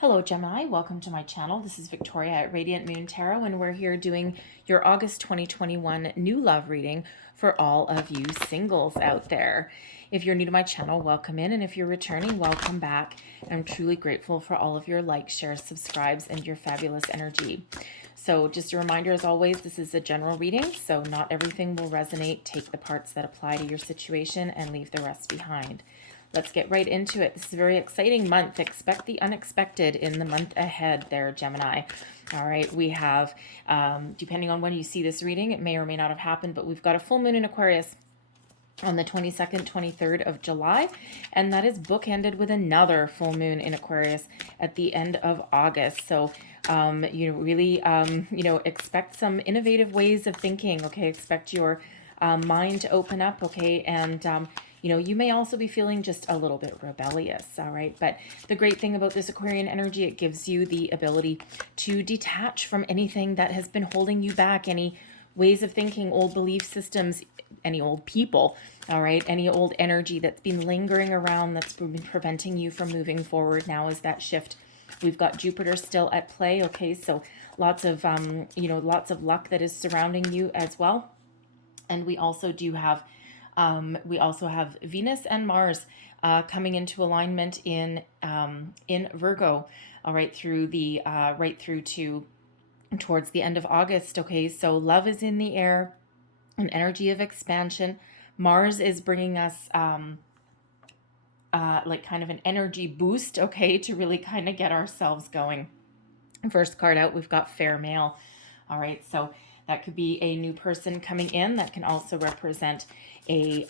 Hello Gemini, welcome to my channel. This is Victoria at Radiant Moon Tarot, and we're here doing your August 2021 new love reading for all of you singles out there. If you're new to my channel, welcome in, and if you're returning, welcome back. I'm truly grateful for all of your likes, shares, subscribes, and your fabulous energy. So just a reminder, as always, this is a general reading, so not everything will resonate. Take the parts that apply to your situation and leave the rest behind. Let's get right into it. This is a very exciting month. Expect the unexpected in the month ahead there, Gemini. All right, we have, depending on when you see this reading, it may or may not have happened, but we've got a full moon in Aquarius on the 22nd, 23rd of July, and that is bookended with another full moon in Aquarius at the end of August. So, really, expect some innovative ways of thinking, okay? Expect your mind to open up, okay? And, you may also be feeling just a little bit rebellious, all right? But the great thing about this Aquarian energy, it gives you the ability to detach from anything that has been holding you back, any ways of thinking, old belief systems, any old people, all right? Any old energy that's been lingering around, that's been preventing you from moving forward. Now is that shift. We've got Jupiter still at play, okay? So lots of, lots of luck that is surrounding you as well. And we also do have Venus and Mars coming into alignment in Virgo, all right, through the through to towards the end of August. Okay, so love is in the air, an energy of expansion. Mars is bringing us like kind of an energy boost, okay, to really kind of get ourselves going. First card out, we've got fair male. All right, so that could be a new person coming in. That can also represent a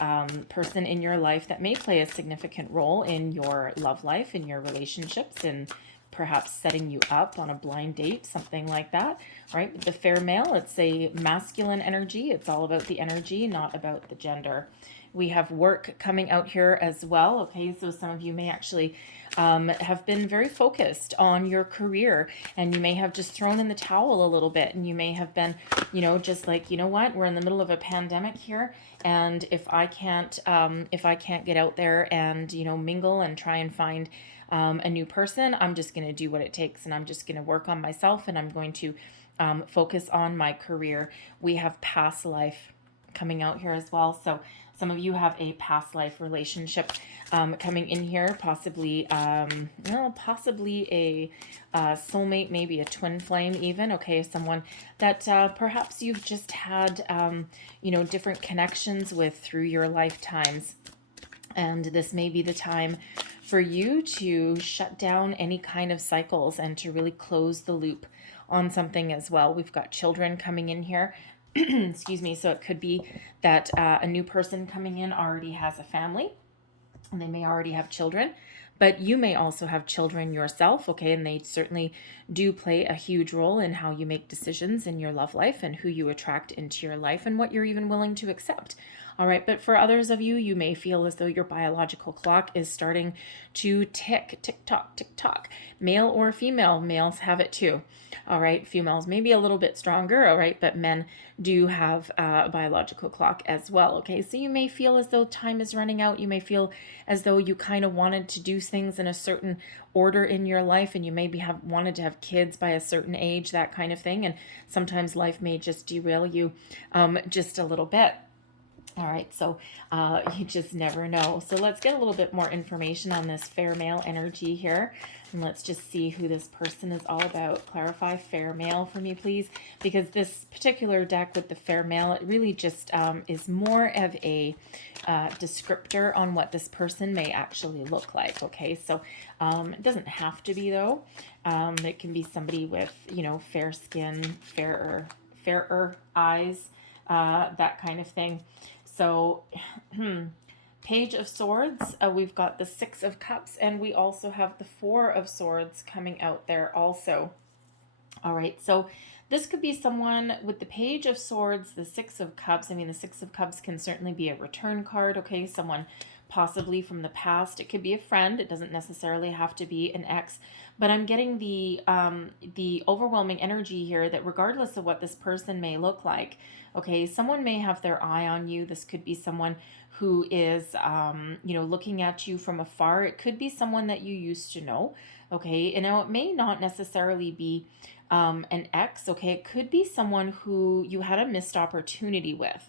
person in your life that may play a significant role in your love life, in your relationships, and perhaps setting you up on a blind date, something like that, right? With the fair male, it's a masculine energy. It's all about the energy, not about the gender. We have work coming out here as well. Okay, so some of you may actually have been very focused on your career, and you may have just thrown in the towel a little bit, and you may have been, just like, you know what, we're in the middle of a pandemic here, and if I can't get out there and mingle and try and find a new person, I'm just going to do what it takes, and I'm just going to work on myself, and I'm going to focus on my career. We have past life coming out here as well. So some of you have a past life relationship coming in here, possibly possibly a soulmate, maybe a twin flame even, okay, someone that perhaps you've just had different connections with through your lifetimes. And this may be the time for you to shut down any kind of cycles and to really close the loop on something as well. We've got children coming in here. Excuse me. So it could be that a new person coming in already has a family, and they may already have children, but you may also have children yourself, okay? And they certainly do play a huge role in how you make decisions in your love life and who you attract into your life and what you're even willing to accept. All right, but for others of you, you may feel as though your biological clock is starting to tick, tick tock, tick tock. Male or female, males have it too. All right, females may be a little bit stronger, all right, but men do have a biological clock as well, okay? So you may feel as though time is running out. You may feel as though you kind of wanted to do things in a certain order in your life, and you maybe have wanted to have kids by a certain age, that kind of thing, and sometimes life may just derail you just a little bit. All right, so you just never know. So let's get a little bit more information on this fair male energy here. And let's just see who this person is all about. Clarify fair male for me, please. Because this particular deck with the fair male, it really just is more of a descriptor on what this person may actually look like. Okay, so it doesn't have to be, though. It can be somebody with, fair skin, fairer eyes, that kind of thing. So, Page of Swords, we've got the Six of Cups, and we also have the Four of Swords coming out there also. All right, so this could be someone with the Page of Swords, the Six of Cups. I mean, the Six of Cups can certainly be a return card, okay? Someone possibly from the past. It could be a friend. It doesn't necessarily have to be an ex. But I'm getting the overwhelming energy here that regardless of what this person may look like, okay, someone may have their eye on you. This could be someone who is, looking at you from afar. It could be someone that you used to know. Okay, and now it may not necessarily be an ex. Okay, it could be someone who you had a missed opportunity with,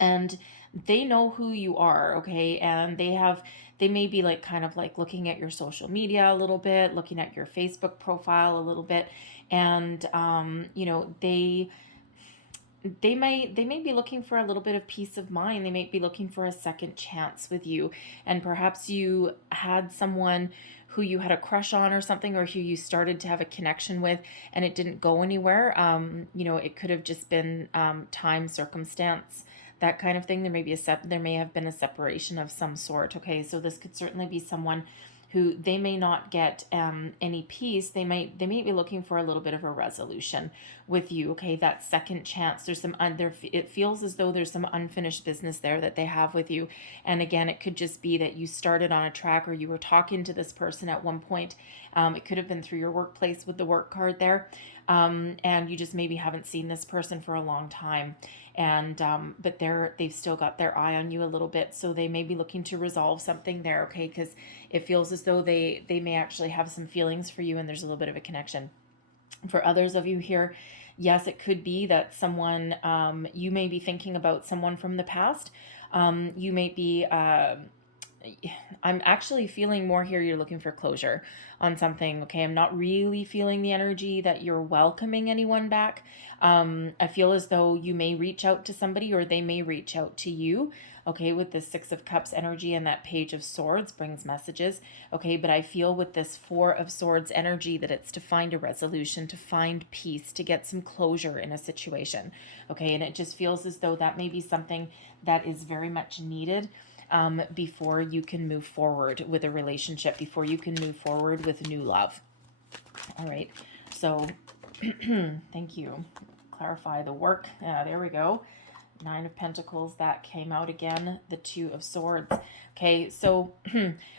and they know who you are. Okay, and they may be like kind of like looking at your social media a little bit, looking at your Facebook profile a little bit, and they may be looking for a little bit of peace of mind. They might be looking for a second chance with you, and perhaps you had someone who you had a crush on or something, or who you started to have a connection with, and it didn't go anywhere. It could have just been time, circumstance, that kind of thing. There may have been a separation of some sort. Okay, so this could certainly be someone who they may not get any peace. They may be looking for a little bit of a resolution with you. Okay, that second chance. There's some there. It feels as though there's some unfinished business there that they have with you. And again, it could just be that you started on a track, or you were talking to this person at one point. It could have been through your workplace with the work card there, and you just maybe haven't seen this person for a long time. And but they've still got their eye on you a little bit, so they may be looking to resolve something there. Okay, because it feels as though they may actually have some feelings for you, and there's a little bit of a connection. For others of you here, yes, it could be that someone, you may be thinking about someone from the past. You may be I'm actually feeling more here you're looking for closure on something. Okay, I'm not really feeling the energy that you're welcoming anyone back. I feel as though you may reach out to somebody, or they may reach out to you. Okay, with this Six of Cups energy, and that Page of Swords brings messages. Okay, but I feel with this Four of Swords energy that it's to find a resolution, to find peace, to get some closure in a situation. Okay, and it just feels as though that may be something that is very much needed before you can move forward with a relationship, before you can move forward with new love. All right, so thank you. Clarify the work. There we go. Nine of Pentacles, that came out again. The Two of Swords. Okay, so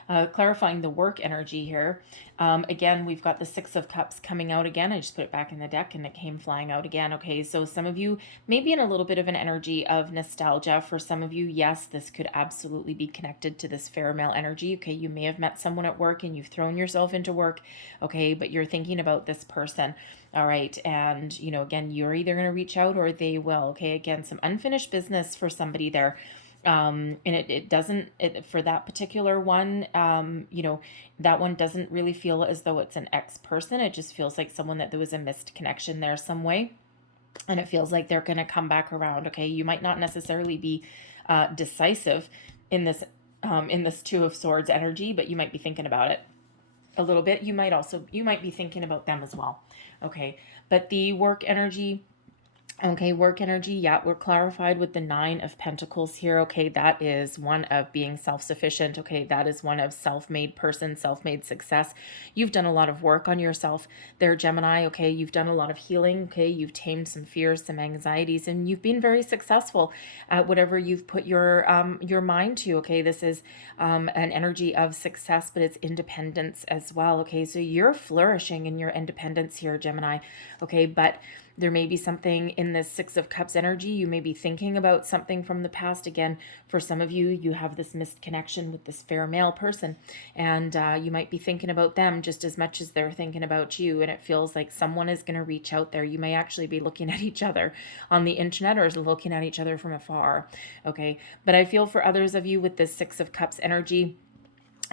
clarifying the work energy here. Again, we've got the Six of Cups coming out again. I just put it back in the deck and it came flying out again. Okay, so some of you may be in a little bit of an energy of nostalgia. For some of you, yes, this could absolutely be connected to this fair male energy. Okay, you may have met someone at work and you've thrown yourself into work. Okay, but you're thinking about this person. All right, and again, you're either going to reach out or they will. Okay, again, some unfinished business for somebody there. And it doesn't, for that particular one, that one doesn't really feel as though it's an ex-person. It just feels like someone that there was a missed connection there some way. And it feels like they're going to come back around. Okay, you might not necessarily be decisive in this Two of Swords energy, but you might be thinking about it a little bit. You might be thinking about them as well. Okay, but the work energy. Okay, work energy, yeah, we're clarified with the Nine of Pentacles here. Okay, that is one of being self-sufficient. Okay, that is one of self-made person, self-made success. You've done a lot of work on yourself there, Gemini. Okay, you've done a lot of healing. Okay, you've tamed some fears, some anxieties, and you've been very successful at whatever you've put your mind to. Okay, this is an energy of success, but it's independence as well. Okay, so you're flourishing in your independence here, Gemini. Okay, but there may be something in this Six of Cups energy. You may be thinking about something from the past. Again, for some of you, you have this missed connection with this fair male person, and you might be thinking about them just as much as they're thinking about you, and it feels like someone is going to reach out there. You may actually be looking at each other on the internet, or looking at each other from afar. Okay, but I feel for others of you with this Six of Cups energy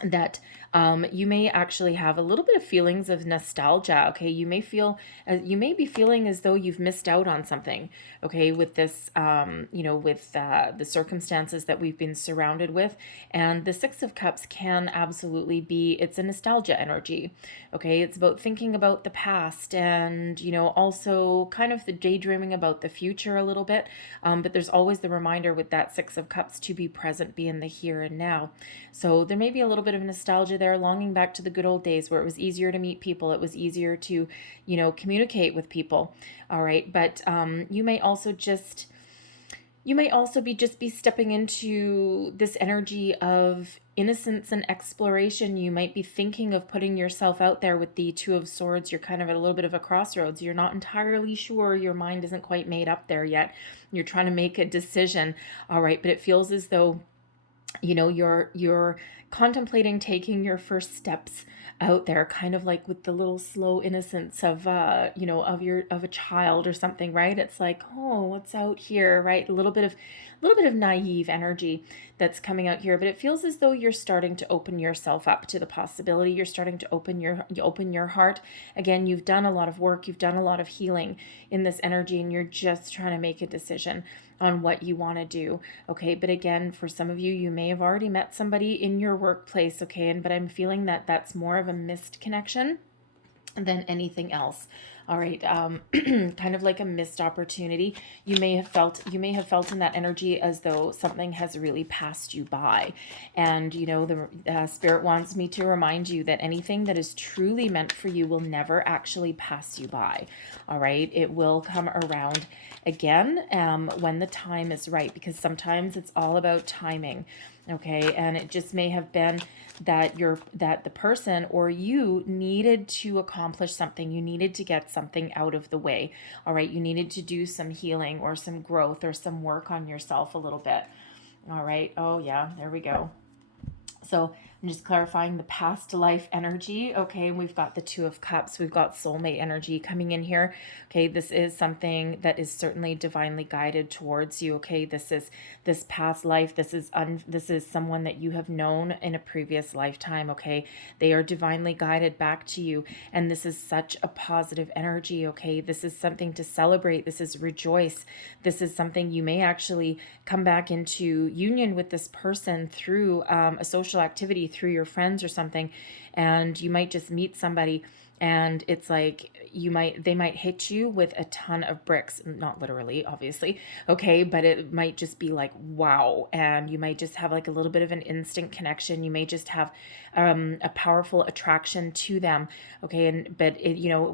that you may actually have a little bit of feelings of nostalgia. Okay, you may be feeling as though you've missed out on something. Okay, with this, with the circumstances that we've been surrounded with, and the Six of Cups can absolutely be. It's a nostalgia energy. Okay, it's about thinking about the past, and also kind of the daydreaming about the future a little bit. But there's always the reminder with that Six of Cups to be present, be in the here and now. So there may be a little bit of nostalgia there, longing back to the good old days where it was easier to meet people. It was easier to, communicate with people. All right. But you may also be stepping into this energy of innocence and exploration. You might be thinking of putting yourself out there with the Two of Swords. You're kind of at a little bit of a crossroads. You're not entirely sure. Your mind isn't quite made up there yet. You're trying to make a decision. All right. But it feels as though you're contemplating taking your first steps out there, kind of like with the little slow innocence of, of a child or something, right? It's like, oh, what's out here, right? A little bit of naive energy that's coming out here, but it feels as though you're starting to open yourself up to the possibility. You're starting to open your heart. Again, you've done a lot of work, you've done a lot of healing in this energy, and you're just trying to make a decision on what you want to do. Okay, but again, for some of you, you may have already met somebody in your workplace. Okay, but I'm feeling that that's more of a missed connection than anything else. All right, kind of like a missed opportunity. You may have felt in that energy as though something has really passed you by, and the spirit wants me to remind you that anything that is truly meant for you will never actually pass you by. All right, it will come around again when the time is right, because sometimes it's all about timing. Okay, and it just may have been that the person or you needed to accomplish something. You needed to get something out of the way. All right, you needed to do some healing or some growth or some work on yourself a little bit. All right, oh yeah, there we go. So I'm just clarifying the past life energy. Okay, we've got the Two of Cups. We've got soulmate energy coming in here. Okay, this is something that is certainly divinely guided towards you. Okay, this is this past life. This is someone that you have known in a previous lifetime. Okay, they are divinely guided back to you, and this is such a positive energy. Okay, this is something to celebrate. This is rejoice. This is something you may actually come back into union with this person through a social activity, through your friends or something, and you might just meet somebody and it's like they might hit you with a ton of bricks, not literally obviously, okay, but it might just be like wow, and you might just have like a little bit of an instant connection. You may just have a powerful attraction to them. Okay, but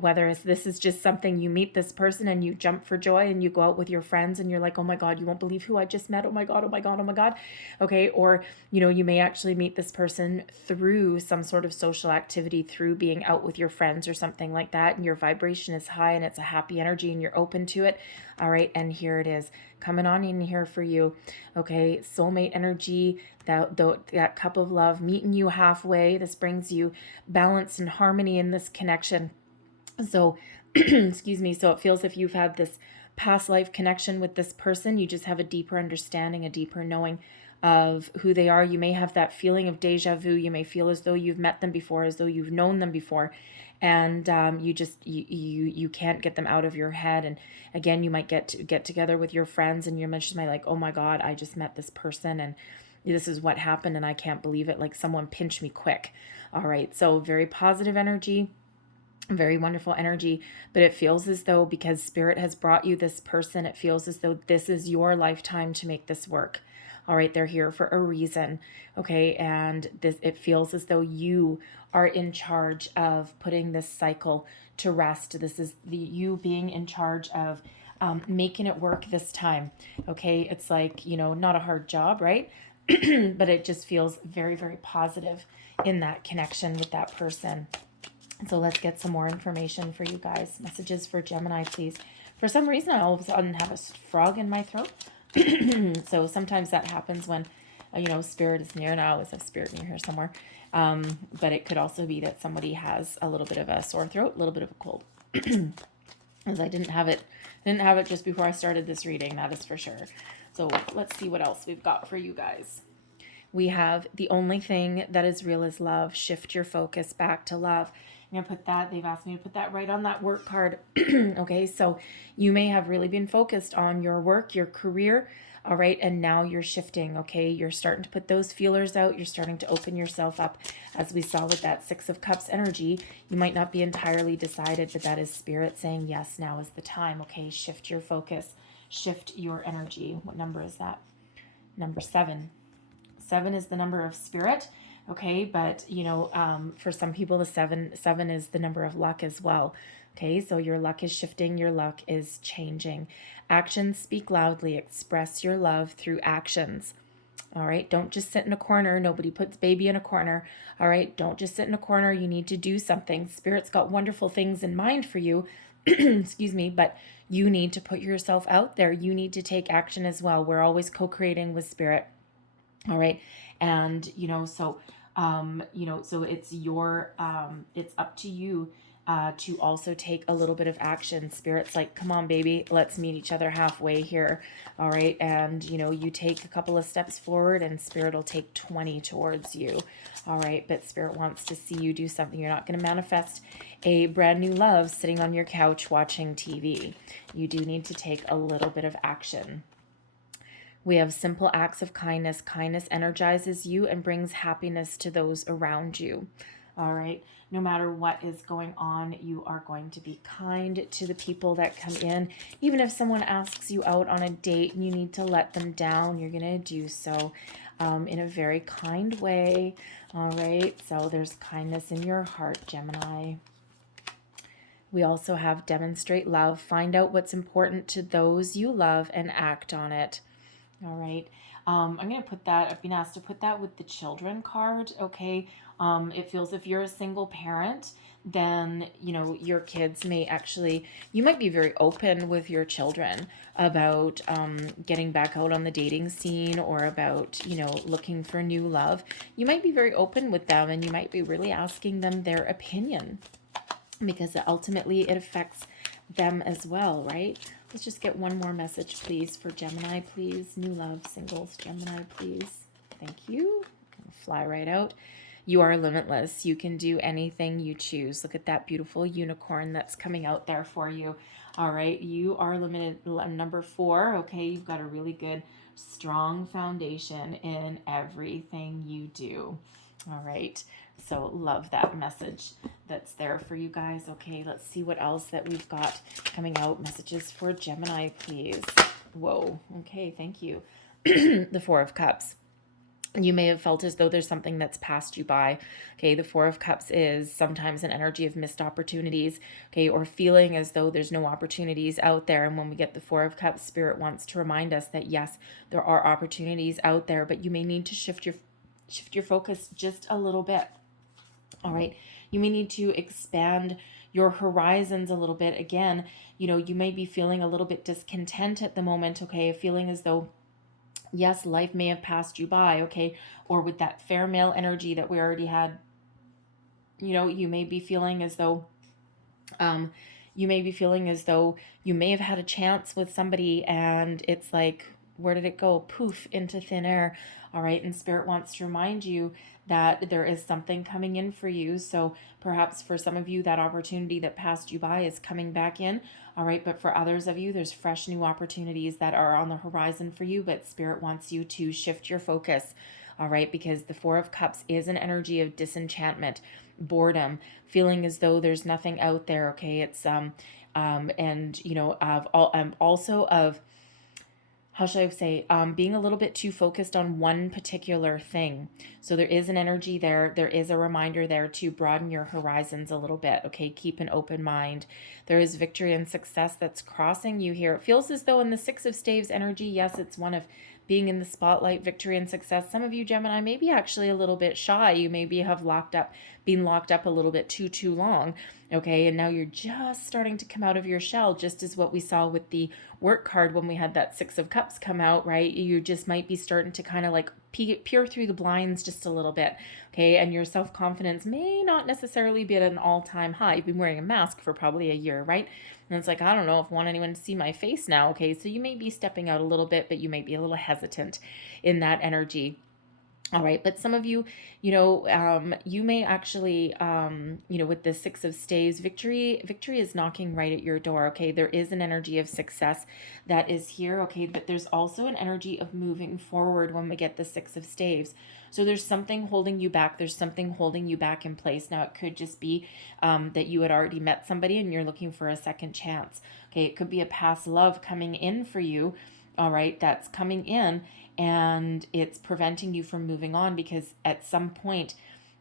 whether this is just something you meet this person and you jump for joy and you go out with your friends and you're like, oh my god, you won't believe who I just met, oh my god, oh my god, oh my god. Okay, or you may actually meet this person through some sort of social activity, through being out with your friends or something like that, and your vibration is high and it's a happy energy and you're open to it. All right, and here it is coming on in here for you. Okay, soulmate energy, that cup of love meeting you halfway. This brings you balance and harmony in this connection. So excuse me, so it feels if you've had this past life connection with this person, you just have a deeper understanding, a deeper knowing of who they are. You may have that feeling of deja vu. You may feel as though you've met them before, as though you've known them before, and you can't get them out of your head. And again, you might get together with your friends and you're just like, oh my god, I just met this person and this is what happened and I can't believe it, like someone pinched me quick. All right, so very positive energy, very wonderful energy, but it feels as though because spirit has brought you this person, it feels as though this is your lifetime to make this work. All right, they're here for a reason. Okay, and it feels as though you are in charge of putting this cycle to rest. This is you being in charge of making it work this time. Okay, it's like, not a hard job, right? But it just feels very, very positive in that connection with that person. So let's get some more information for you guys. Messages for Gemini, please. For some reason, I all of a sudden have a frog in my throat. So sometimes that happens when, spirit is near. And I always have spirit near here somewhere. But it could also be that somebody has a little bit of a sore throat, a little bit of a cold. As I didn't have it just before I started this reading, that is for sure. So let's see what else we've got for you guys. We have the only thing that is real is love. Shift your focus back to love. I'm going to put that, they've asked me to put that right on that work card. Okay, so you may have really been focused on your work, your career, all right, and now you're shifting, okay? You're starting to put those feelers out. You're starting to open yourself up. As we saw with that Six of Cups energy, you might not be entirely decided, but that is spirit saying, yes, now is the time, okay? Shift your focus, shift your energy. What number is that? Number 7. 7 is the number of spirit. Okay, but for some people, the seven is the number of luck as well. Okay, so your luck is shifting, your luck is changing. Actions speak loudly. Express your love through actions. All right, don't just sit in a corner. Nobody puts baby in a corner. All right, don't just sit in a corner. You need to do something. Spirit's got wonderful things in mind for you. Excuse me, but you need to put yourself out there. You need to take action as well. We're always co-creating with spirit. All right, and so So it's up to you to also take a little bit of action. Spirit's like, come on, baby, let's meet each other halfway here. All right. And, you take a couple of steps forward and Spirit will take 20 towards you. All right. But Spirit wants to see you do something. You're not going to manifest a brand new love sitting on your couch watching TV. You do need to take a little bit of action. We have simple acts of kindness. Kindness energizes you and brings happiness to those around you. All right. No matter what is going on, you are going to be kind to the people that come in. Even if someone asks you out on a date and you need to let them down, you're going to do so in a very kind way. All right. So there's kindness in your heart, Gemini. We also have demonstrate love. Find out what's important to those you love and act on it. All right. I'm going to put that, I've been asked to put that with the children card. Okay. It feels if you're a single parent, then, your kids may actually, you might be very open with your children about getting back out on the dating scene or about, looking for new love. You might be very open with them and you might be really asking them their opinion because ultimately it affects them as well, right? Let's just get one more message, please, for Gemini, please. New love, singles, Gemini, please. Thank you. Fly right out. You are limitless. You can do anything you choose. Look at that beautiful unicorn that's coming out there for you. All right. You are limited. Number 4. Okay. You've got a really good, strong foundation in everything you do. All right. So love that message that's there for you guys. Okay, let's see what else that we've got coming out. Messages for Gemini, please. Whoa. Okay, thank you. The 4 of Cups. You may have felt as though there's something that's passed you by. Okay, the 4 of Cups is sometimes an energy of missed opportunities, okay, or feeling as though there's no opportunities out there. And when we get the 4 of Cups, Spirit wants to remind us that yes, there are opportunities out there, but you may need to shift your focus just a little bit. All right. You may need to expand your horizons a little bit. Again, you may be feeling a little bit discontent at the moment. Okay. Feeling as though, yes, life may have passed you by. Okay. Or with that fair male energy that we already had, you may be feeling as though, you may have had a chance with somebody and it's like, where did it go? Poof, into thin air. All right. And Spirit wants to remind you that there is something coming in for you. So perhaps for some of you, that opportunity that passed you by is coming back in. All right. But for others of you, there's fresh new opportunities that are on the horizon for you. But Spirit wants you to shift your focus. All right. Because the 4 of Cups is an energy of disenchantment, boredom, feeling as though there's nothing out there. Okay. It's, also of, how should I say, being a little bit too focused on one particular thing. So there is an energy there. There is a reminder there to broaden your horizons a little bit. Okay, keep an open mind. There is victory and success that's crossing you here. It feels as though in the 6 of Staves energy, yes, it's one of being in the spotlight, victory and success. Some of you, Gemini, may be actually a little bit shy. You maybe have been locked up a little bit too long. Okay, and now you're just starting to come out of your shell, just as what we saw with the work card when we had that 6 of Cups come out, right? You just might be starting to kind of like peer through the blinds just a little bit, okay? And your self-confidence may not necessarily be at an all-time high. You've been wearing a mask for probably a year, right? And it's like, I don't know if I want anyone to see my face now, okay? So you may be stepping out a little bit, but you may be a little hesitant in that energy. All right, but some of you, you may actually, with the 6 of Staves, victory is knocking right at your door. Okay, there is an energy of success that is here. Okay, but there's also an energy of moving forward when we get the 6 of Staves. So there's something holding you back. There's something holding you back in place. Now it could just be that you had already met somebody and you're looking for a second chance. Okay, it could be a past love coming in for you. All right, that's coming in and it's preventing you from moving on because at some point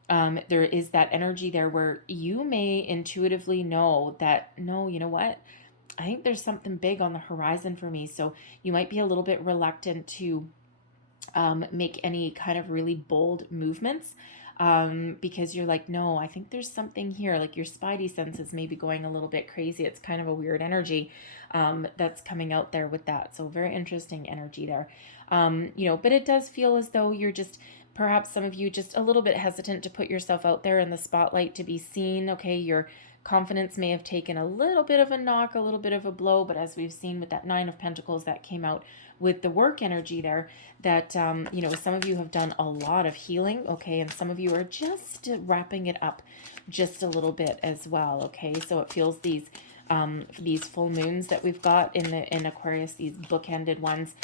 there is that energy there where you may intuitively know that, no, you know what? I think there's something big on the horizon for me. So you might be a little bit reluctant to make any kind of really bold movements because you're like, no, I think there's something here. Like your spidey senses may be going a little bit crazy. It's kind of a weird energy that's coming out there with that. So very interesting energy there. But it does feel as though you're just Perhaps some of you just a little bit hesitant to put yourself out there in the spotlight to be seen. Okay, your confidence may have taken a little bit of a knock, a little bit of a blow, but as we've seen with that Nine of Pentacles that came out with the work energy there, that, you know, some of you have done a lot of healing, okay, and some of you are just wrapping it up just a little bit as well, okay, so it feels these full moons that we've got in Aquarius, these bookended ones,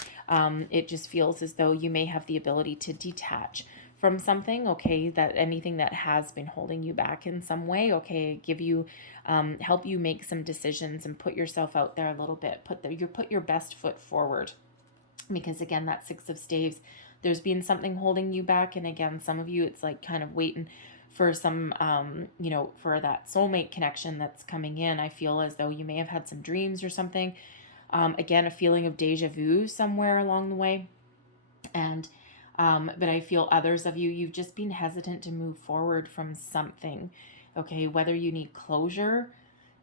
it just feels as though you may have the ability to detach from something, okay, that anything that has been holding you back in some way, okay, give you, help you make some decisions and put yourself out there a little bit, put your best foot forward, because again, that Six of Staves, there's been something holding you back, and again, some of you, it's like kind of waiting for some, you know, for that soulmate connection that's coming in. I feel as though you may have had some dreams or something, again, a feeling of deja vu somewhere along the way, and but I feel others of you, you've just been hesitant to move forward from something, okay, whether you need closure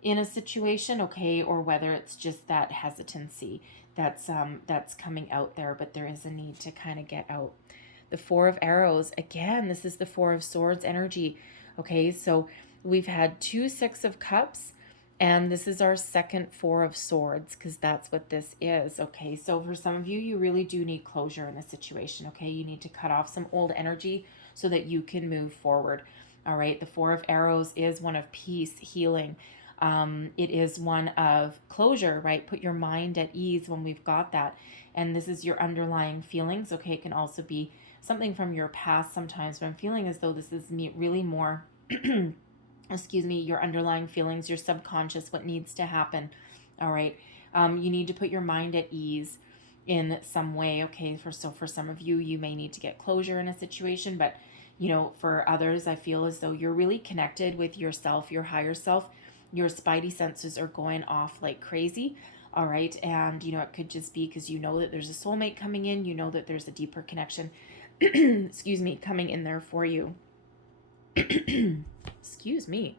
in a situation, okay, or whether it's just that hesitancy that's coming out there, but there is a need to kind of get out. The Four of Arrows, again, this is the Four of Swords energy, okay, so we've had 2 Six of Cups, and this is our second Four of Swords, because that's what this is, okay? So for some of you, you really do need closure in a situation, okay? You need to cut off some old energy so that you can move forward, all right? The Four of Arrows is one of peace, healing. It is one of closure, right? Put your mind at ease when we've got that. And this is your underlying feelings, okay? It can also be something from your past sometimes, but I'm feeling as though this is really more... excuse me, your underlying feelings, your subconscious, what needs to happen, all right? You need to put your mind at ease in some way, okay? For some of you, you may need to get closure in a situation, but, you know, for others, I feel as though you're really connected with yourself, your higher self. Your spidey senses are going off like crazy, all right? And, you know, it could just be because you know that there's a soulmate coming in, you know that there's a deeper connection, excuse me, coming in there for you. Excuse me.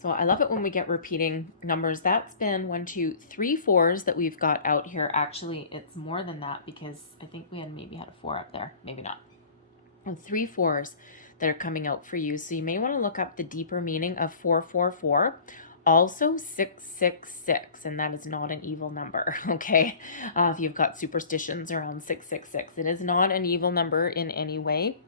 So I love it when we get repeating numbers. That's been 1, 2, 3 fours that we've got out here. Actually, it's more than that because I think we maybe had a 4 up there. Maybe not. And 3 fours that are coming out for you. So you may want to look up the deeper meaning of 444. Also 666, and that is not an evil number, okay? If you've got superstitions around 666, it is not an evil number in any way.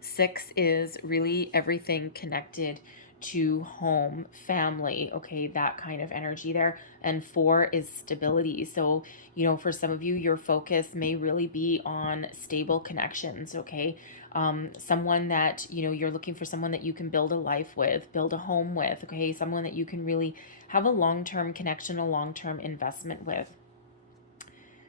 6 is really everything connected to home, family, okay, that kind of energy there. And 4 is stability. So, you know, for some of you, your focus may really be on stable connections, okay? Someone that, you know, you're looking for someone that you can build a life with, build a home with, okay? Someone that you can really have a long-term connection, a long-term investment with.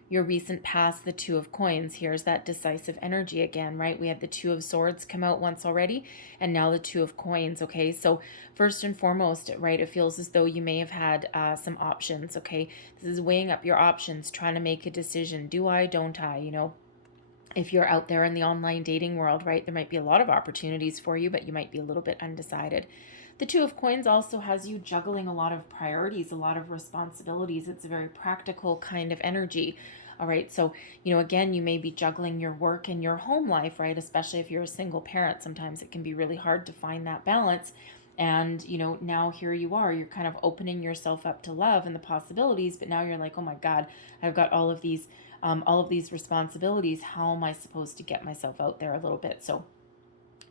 Your recent past, the Two of Coins, here's that decisive energy again, right? We had the Two of Swords come out once already, and now the Two of Coins, okay? So first and foremost, right, it feels as though you may have had some options, okay? This is weighing up your options, trying to make a decision. Do I, don't I, you know? If you're out there in the online dating world, right, there might be a lot of opportunities for you, but you might be a little bit undecided. The Two of Coins also has you juggling a lot of priorities, a lot of responsibilities. It's a very practical kind of energy. All right. So, you know, again, you may be juggling your work and your home life, right? Especially if you're a single parent. Sometimes it can be really hard to find that balance. And, you know, now here you are, you're kind of opening yourself up to love and the possibilities. But now you're like, oh my God, I've got all of these responsibilities. How am I supposed to get myself out there a little bit? So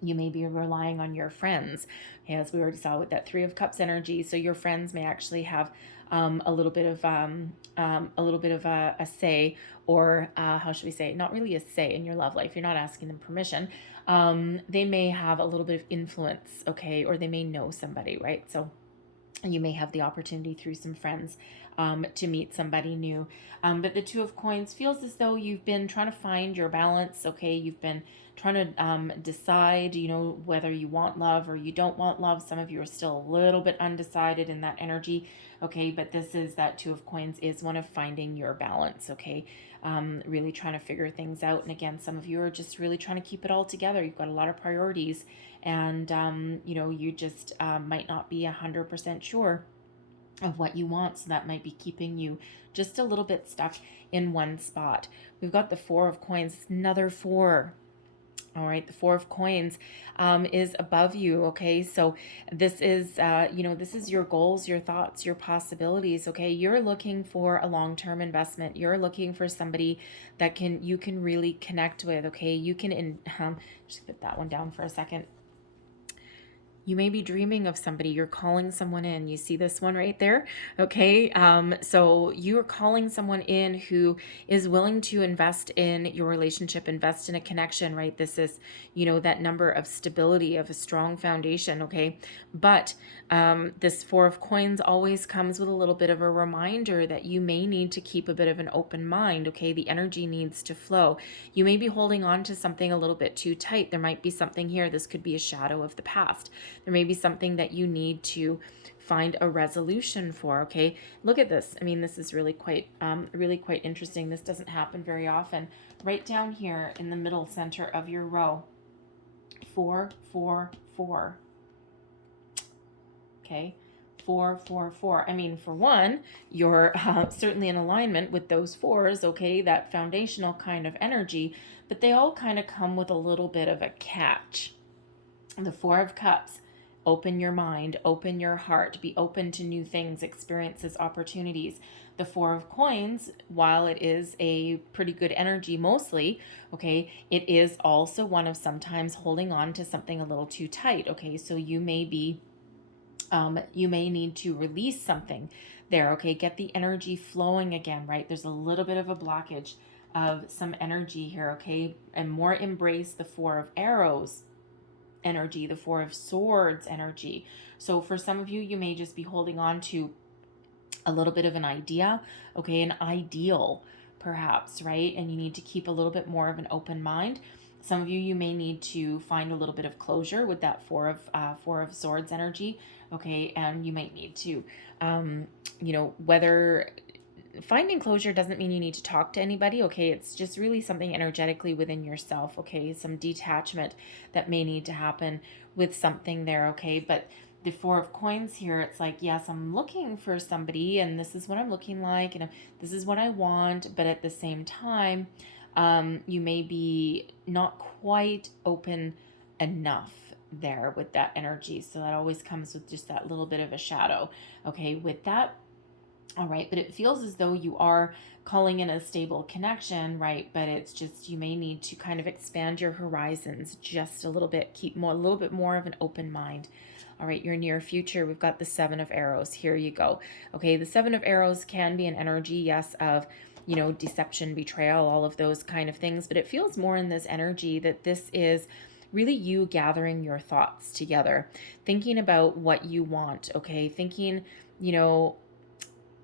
you may be relying on your friends, as we already saw with that Three of Cups energy. So your friends may actually have a little bit of a say, or how should we say, not really a say in your love life. You're not asking them permission. They may have a little bit of influence, okay, or they may know somebody, right? So you may have the opportunity through some friends to meet somebody new. But the Two of Coins feels as though you've been trying to find your balance, okay? You've been trying to decide, you know, whether you want love or you don't want love. Some of you are still a little bit undecided in that energy, okay? But this is that Two of Coins is one of finding your balance, okay? Really trying to figure things out. And again, some of you are just really trying to keep it all together. You've got a lot of priorities, and you know, you just might not be 100% sure of what you want. So that might be keeping you just a little bit stuck in one spot. We've got the Four of Coins, another four. All right, the Four of Coins is above you. Okay, so this is, this is your goals, your thoughts, your possibilities. Okay, you're looking for a long-term investment. You're looking for somebody that you can really connect with. Okay, you can just put that one down for a second. You may be dreaming of somebody. You're calling someone in. You see this one right there? Okay. So you are calling someone in who is willing to invest in your relationship, invest in a connection, right? This is, that number of stability, of a strong foundation. Okay. But this Four of Coins always comes with a little bit of a reminder that you may need to keep a bit of an open mind. Okay. The energy needs to flow. You may be holding on to something a little bit too tight. There might be something here. This could be a shadow of the past. There may be something that you need to find a resolution for. Okay, look at this. I mean, this is really quite interesting. This doesn't happen very often. Right down here in the middle center of your row, 4, 4, 4. Okay, 4, 4, 4. I mean, for one, you're certainly in alignment with those fours. Okay, that foundational kind of energy, but they all kind of come with a little bit of a catch. The Four of Cups. Open your mind, open your heart, be open to new things, experiences, opportunities. The Four of Coins, while it is a pretty good energy mostly, okay, it is also one of sometimes holding on to something a little too tight. Okay, so you may need to release something there. Okay, get the energy flowing again, right? There's a little bit of a blockage of some energy here. Okay, and more embrace the Four of Arrows energy, the Four of Swords energy. So for some of you, you may just be holding on to a little bit of an idea, okay, an ideal perhaps, right? And you need to keep a little bit more of an open mind. Some of you may need to find a little bit of closure with that Four of Swords energy, okay, and you might need to, whether finding closure doesn't mean you need to talk to anybody. Okay, it's just really something energetically within yourself. Okay, some detachment that may need to happen with something there. Okay, but the Four of Coins here, it's like, yes, I'm looking for somebody and this is what I'm looking like and this is what I want, but at the same time, you may be not quite open enough there with that energy. So that always comes with just that little bit of a shadow. Okay, with that. All right, but it feels as though you are calling in a stable connection, right? But it's just, you may need to kind of expand your horizons just a little bit, keep a little bit more of an open mind. All right, your near future, we've got the Seven of Arrows. Here you go. Okay, the Seven of Arrows can be an energy, yes, of, deception, betrayal, all of those kind of things, but it feels more in this energy that this is really you gathering your thoughts together, thinking about what you want, okay? Thinking,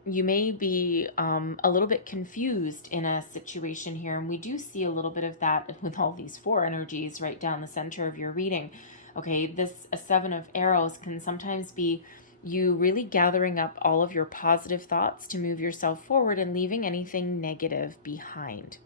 you may be a little bit confused in a situation here. And we do see a little bit of that with all these four energies right down the center of your reading. Okay, this Seven of Arrows can sometimes be you really gathering up all of your positive thoughts to move yourself forward and leaving anything negative behind.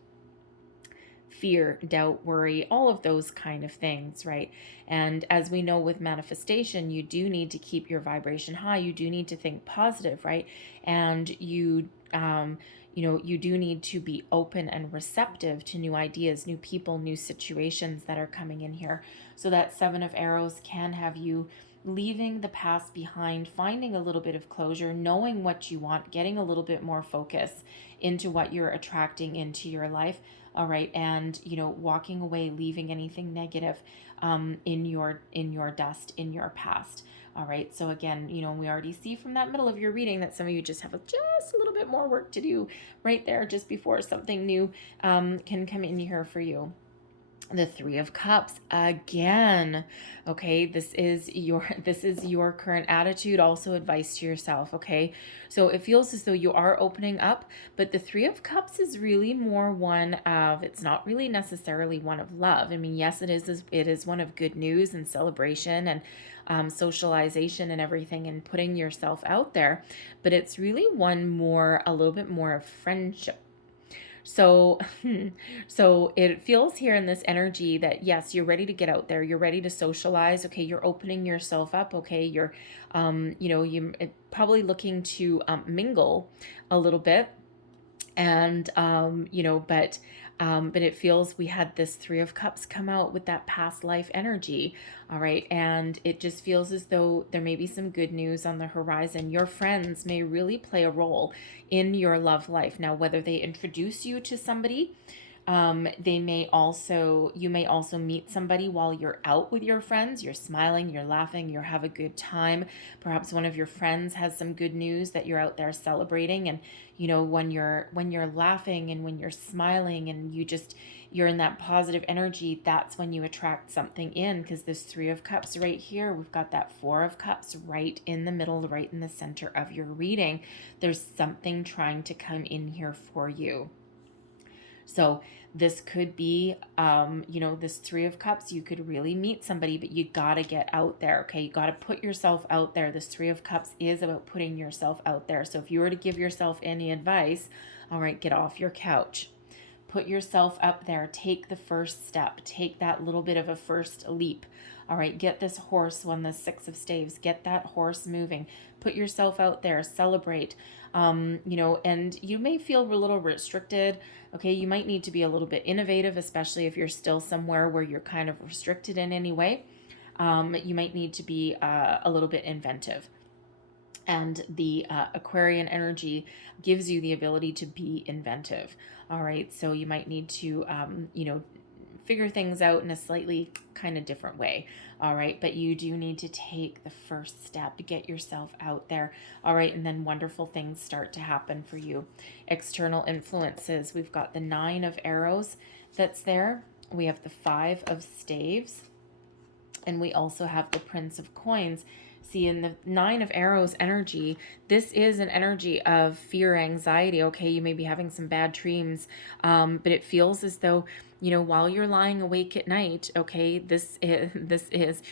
Fear, doubt, worry, all of those kind of things, right? And as we know with manifestation, you do need to keep your vibration high. You do need to think positive, right? And you do need to be open and receptive to new ideas, new people, new situations that are coming in here. So that Seven of Arrows can have you leaving the past behind, finding a little bit of closure, knowing what you want, getting a little bit more focus into what you're attracting into your life. All right, and walking away, leaving anything negative in your dust, in your past. All right, so again, we already see from that middle of your reading that some of you just have just a little bit more work to do right there just before something new can come in here for you. The Three of Cups again. Okay, this is your current attitude, also advice to yourself. Okay, so it feels as though you are opening up, but the Three of Cups is really more one of, it's not really necessarily one of love. I mean, yes, it is one of good news and celebration and socialization and everything and putting yourself out there, but it's really one more, a little bit more of friendship. So, so it feels here in this energy that yes, you're ready to get out there. You're ready to socialize. Okay, you're opening yourself up. Okay, you're, you probably looking to mingle a little bit, and but it feels we had this Three of Cups come out with that past life energy. All right, and it just feels as though there may be some good news on the horizon. Your friends may really play a role in your love life now, whether they introduce you to somebody. You may also meet somebody while you're out with your friends. You're smiling, you're laughing, you have a good time. Perhaps one of your friends has some good news that you're out there celebrating. And when you're laughing and when you're smiling and you're in that positive energy, that's when you attract something in, because this Three of Cups right here, we've got that Four of Cups right in the middle, right in the center of your reading. There's something trying to come in here for you. So this could be, this Three of Cups, you could really meet somebody, but you got to get out there, okay? You got to put yourself out there. This Three of Cups is about putting yourself out there. So if you were to give yourself any advice, all right, get off your couch. Put yourself up there. Take the first step. Take that little bit of a first leap. All right, get this horse on the Six of Staves. Get that horse moving. Put yourself out there. Celebrate. And you may feel a little restricted. Okay, you might need to be a little bit innovative, especially if you're still somewhere where you're kind of restricted in any way. You might need to be a little bit inventive. And the Aquarian energy gives you the ability to be inventive. All right, so you might need to, figure things out in a slightly kind of different way. All right, but you do need to take the first step to get yourself out there. All right, and then wonderful things start to happen for you. External influences, we've got the Nine of Arrows that's there. We have the Five of Staves, and we also have the Prince of Coins. See, in the Nine of Arrows energy, this is an energy of fear, anxiety. Okay, you may be having some bad dreams, but it feels as though, while you're lying awake at night, okay, this is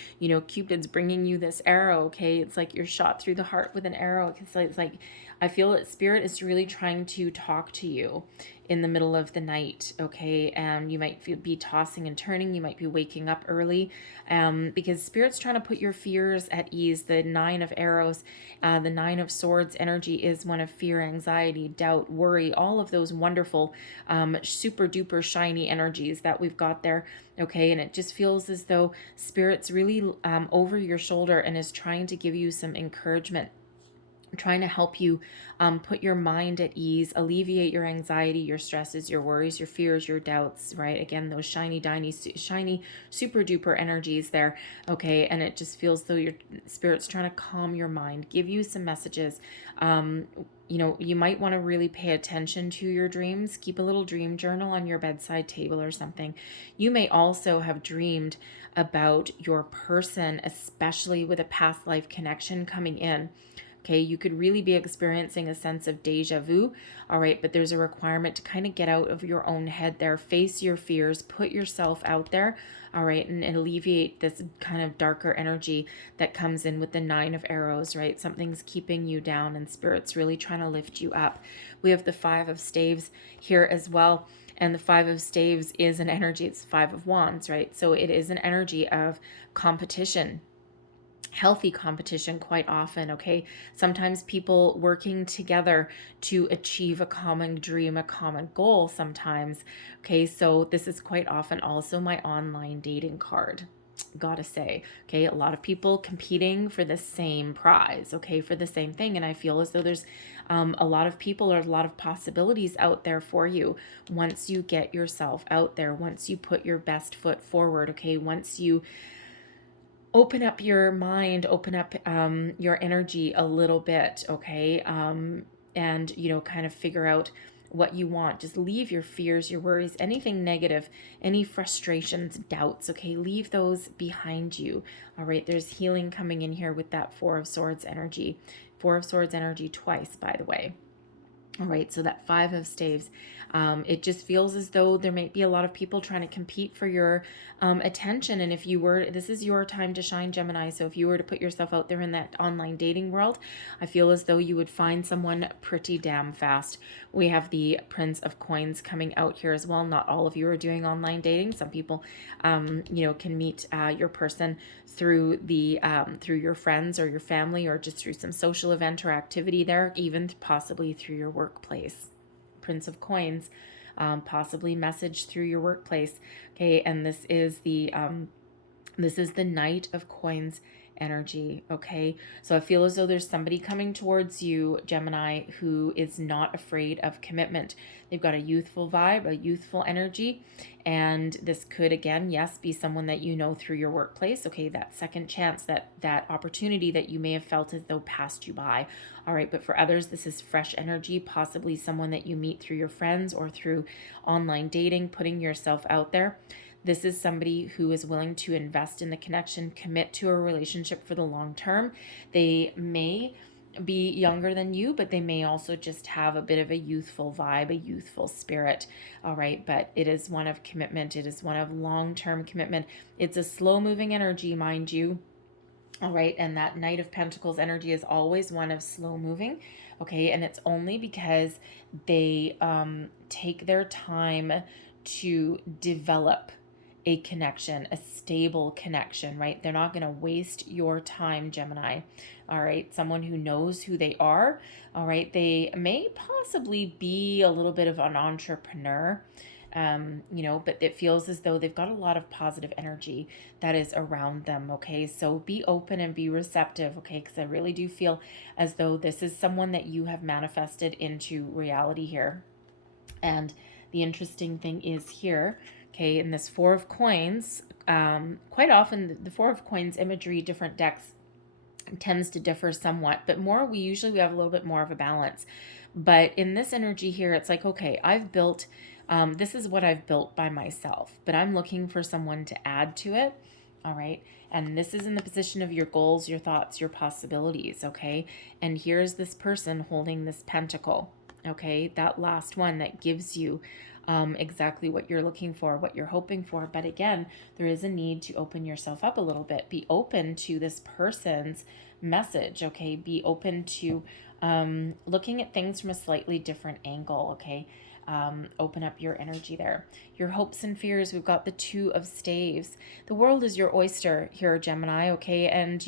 Cupid's bringing you this arrow. Okay, it's like you're shot through the heart with an arrow. It's like I feel that Spirit is really trying to talk to you in the middle of the night, okay? And you might be tossing and turning. You might be waking up early, because Spirit's trying to put your fears at ease. The Nine of Arrows, the Nine of Swords energy is one of fear, anxiety, doubt, worry, all of those wonderful, super duper shiny energies that we've got there, okay? And it just feels as though Spirit's really over your shoulder and is trying to give you some encouragement, trying to help you put your mind at ease, alleviate your anxiety, your stresses, your worries, your fears, your doubts, right? Again, those shiny, super duper energies there, okay? And it just feels though your Spirit's trying to calm your mind, give you some messages. You might want to really pay attention to your dreams. Keep a little dream journal on your bedside table or something. You may also have dreamed about your person, especially with a past life connection coming in. Okay, you could really be experiencing a sense of deja vu, all right, but there's a requirement to kind of get out of your own head there, face your fears, put yourself out there, all right, and alleviate this kind of darker energy that comes in with the Nine of Arrows, right? Something's keeping you down and Spirit's really trying to lift you up. We have the Five of Staves here as well. And the Five of Staves is an energy, it's Five of Wands, right? So it is an energy of competition, healthy competition quite often, okay? Sometimes people working together to achieve a common dream, a common goal sometimes, okay? So this is quite often also my online dating card. Gotta say, okay, a lot of people competing for the same prize, okay, for the same thing. And I feel as though there's a lot of people or a lot of possibilities out there for you once you get yourself out there, once you put your best foot forward, okay, once you open up your mind, open up your energy a little bit, okay? And, kind of figure out what you want. Just leave your fears, your worries, anything negative, any frustrations, doubts, okay? Leave those behind you, all right? There's healing coming in here with that Four of Swords energy. Four of Swords energy twice, by the way. All right, so that Five of Staves, it just feels as though there might be a lot of people trying to compete for your attention. And if you were, this is your time to shine, Gemini. So if you were to put yourself out there in that online dating world, I feel as though you would find someone pretty damn fast. We have the Prince of Coins coming out here as well. Not all of you are doing online dating. Some people, can meet your person through through your friends or your family, or just through some social event or activity there, even possibly through your workplace. Prince of Coins, possibly message through your workplace. Okay, and this is the Knight of Coins energy. Okay, so I feel as though there's somebody coming towards you, Gemini, who is not afraid of commitment. They've got a youthful vibe, a youthful energy, and this could, again, yes, be someone that you know through your workplace. Okay, that second chance, that opportunity that you may have felt as though passed you by. All right, but for others, this is fresh energy, possibly someone that you meet through your friends or through online dating, putting yourself out there. This is somebody who is willing to invest in the connection, commit to a relationship for the long term. They may be younger than you, but they may also just have a bit of a youthful vibe, a youthful spirit. All right, but it is one of commitment. It is one of long-term commitment. It's a slow-moving energy, mind you. All right, and that Knight of Pentacles energy is always one of slow moving. Okay, and it's only because they take their time to develop a connection, a stable connection, right? They're not going to waste your time, Gemini. All right, someone who knows who they are. All right, they may possibly be a little bit of an entrepreneur. But it feels as though they've got a lot of positive energy that is around them. Okay, so be open and be receptive. Okay, because I really do feel as though this is someone that you have manifested into reality here. And the interesting thing is here, okay, in this Four of Coins, quite often the Four of Coins imagery, different decks tends to differ somewhat, but we usually have a little bit more of a balance. But in this energy here, it's like, okay, I've built, this is what I've built by myself, but I'm looking for someone to add to it. All right. And this is in the position of your goals, your thoughts, your possibilities. Okay. And here's this person holding this pentacle. Okay. That last one that gives you exactly what you're looking for, what you're hoping for. But again, there is a need to open yourself up a little bit. Be open to this person's message, okay? Be open to looking at things from a slightly different angle, okay? Open up your energy there. Your hopes and fears, we've got the Two of Staves. The world is your oyster here, Gemini, okay? And,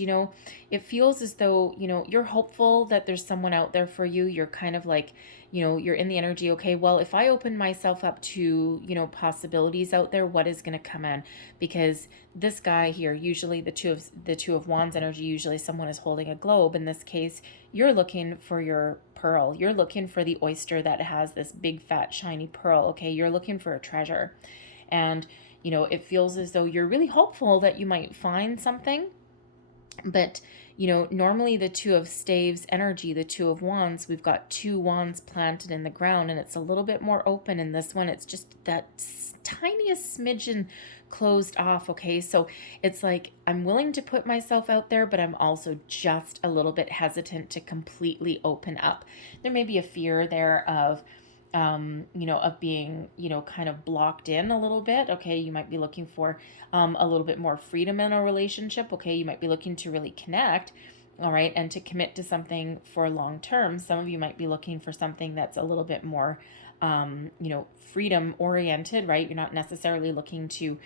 it feels as though, you're hopeful that there's someone out there for you. You're kind of like, you're in the energy, okay, well, if I open myself up to, possibilities out there, what is going to come in? Because this guy here, usually the two of Wands energy, usually someone is holding a globe. In this case, you're looking for your pearl. You're looking for the oyster that has this big, fat, shiny pearl, okay? You're looking for a treasure. And, it feels as though you're really hopeful that you might find something. But, normally the Two of Staves energy, the Two of Wands, we've got two wands planted in the ground, and it's a little bit more open. In this one, it's just that tiniest smidgen closed off, okay? So it's like, I'm willing to put myself out there, but I'm also just a little bit hesitant to completely open up. There may be a fear there of of being, kind of blocked in a little bit. Okay, you might be looking for a little bit more freedom in a relationship. Okay, you might be looking to really connect, all right, and to commit to something for long term. Some of you might be looking for something that's a little bit more, freedom oriented, right? You're not necessarily looking to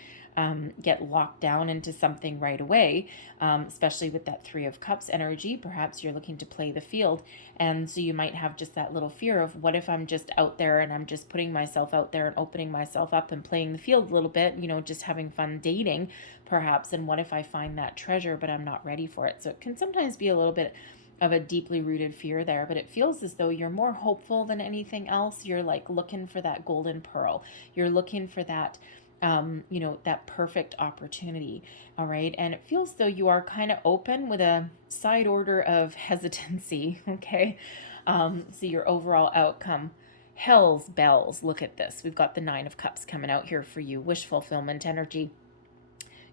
get locked down into something right away, especially with that Three of Cups energy. Perhaps you're looking to play the field. And so you might have just that little fear of, what if I'm just out there and I'm just putting myself out there and opening myself up and playing the field a little bit, just having fun dating perhaps. And what if I find that treasure, but I'm not ready for it? So it can sometimes be a little bit of a deeply rooted fear there, but it feels as though you're more hopeful than anything else. You're like looking for that golden pearl. You're looking for that that perfect opportunity. All right. And it feels though you are kind of open with a side order of hesitancy. Okay. So your overall outcome, hell's bells. Look at this. We've got the Nine of Cups coming out here for you. Wish fulfillment energy.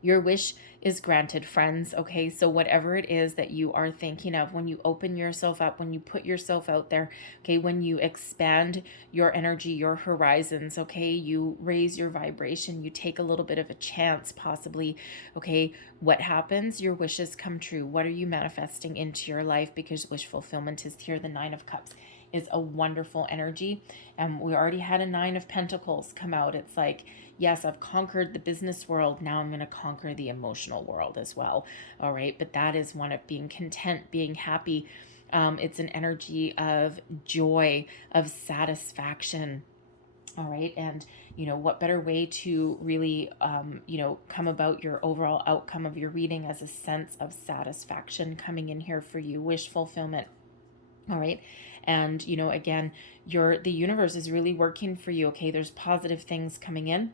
Your wish is granted, friends. Okay, so whatever it is that you are thinking of, when you open yourself up, when you put yourself out there, okay, when you expand your energy, your horizons, okay, you raise your vibration, you take a little bit of a chance, possibly, okay, what happens? Your wishes come true. What are you manifesting into your life? Because wish fulfillment is here. The Nine of Cups is a wonderful energy. And we already had a Nine of Pentacles come out. It's like, yes, I've conquered the business world. Now I'm going to conquer the emotional world as well. All right. But that is one of being content, being happy. It's an energy of joy, of satisfaction. All right. And, what better way to really, come about your overall outcome of your reading as a sense of satisfaction coming in here for you, wish fulfillment. All right. And, again, the universe is really working for you. Okay. There's positive things coming in.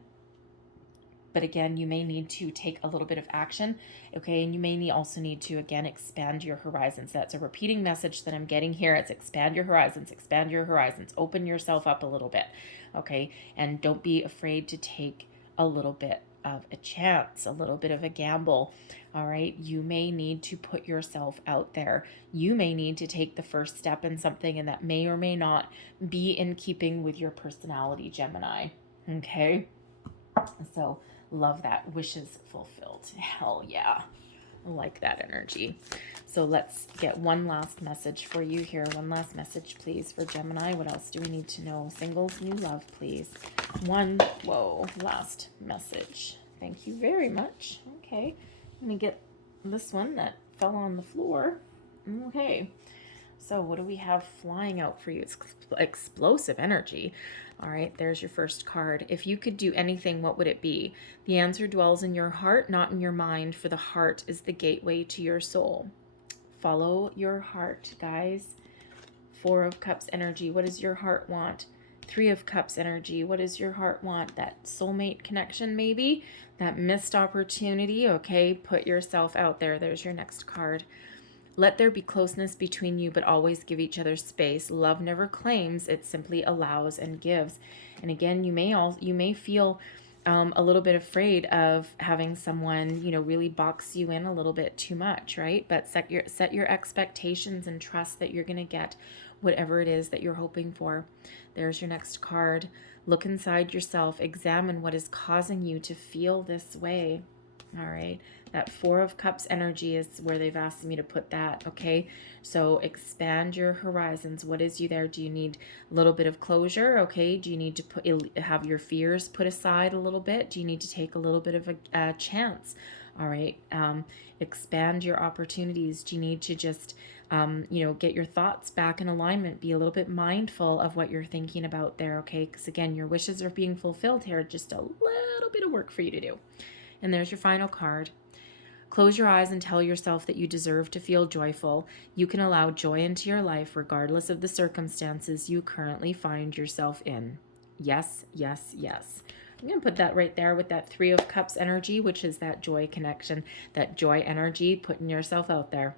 But again, you may need to take a little bit of action, okay? And you may also need to, again, expand your horizons. That's a repeating message that I'm getting here. It's expand your horizons, open yourself up a little bit, okay? And don't be afraid to take a little bit of a chance, a little bit of a gamble, all right? You may need to put yourself out there. You may need to take the first step in something, and that may or may not be in keeping with your personality, Gemini, okay? So, love that. Wishes fulfilled. Hell yeah. I like that energy. So let's get one last message for you here. One last message, please, for Gemini. What else do we need to know? Singles, new love, please. Last message. Thank you very much. Okay. I'm going to get this one that fell on the floor. Okay. So what do we have flying out for you? It's explosive energy. All right, there's your first card. If you could do anything, what would it be? The answer dwells in your heart, not in your mind, for the heart is the gateway to your soul. Follow your heart, guys. Four of Cups energy. What does your heart want? Three of Cups energy. What does your heart want? That soulmate connection, maybe? That missed opportunity? Okay, put yourself out there. There's your next card. Let there be closeness between you, but always give each other space. Love never claims, it simply allows and gives. And again, you may feel a little bit afraid of having someone, really box you in a little bit too much, right? But set your expectations and trust that you're going to get whatever it is that you're hoping for. There's your next card. Look inside yourself. Examine what is causing you to feel this way. All right. That Four of Cups energy is where they've asked me to put that, okay? So expand your horizons. What is you there? Do you need a little bit of closure, okay? Do you need to have your fears put aside a little bit? Do you need to take a little bit of a chance? All right. Expand your opportunities. Do you need to just, get your thoughts back in alignment? Be a little bit mindful of what you're thinking about there, okay? Because again, your wishes are being fulfilled here. Just a little bit of work for you to do. And there's your final card. Close your eyes and tell yourself that you deserve to feel joyful. You can allow joy into your life regardless of the circumstances you currently find yourself in. Yes, yes, yes. I'm going to put that right there with that Three of Cups energy, which is that joy connection, that joy energy, putting yourself out there.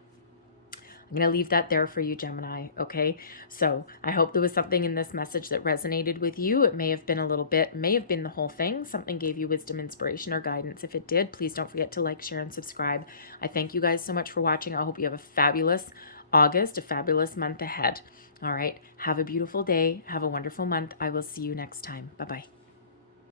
I'm going to leave that there for you, Gemini, okay? So I hope there was something in this message that resonated with you. It may have been a little bit, may have been the whole thing. Something gave you wisdom, inspiration, or guidance. If it did, please don't forget to like, share, and subscribe. I thank you guys so much for watching. I hope you have a fabulous August, a fabulous month ahead. All right, have a beautiful day. Have a wonderful month. I will see you next time. Bye-bye.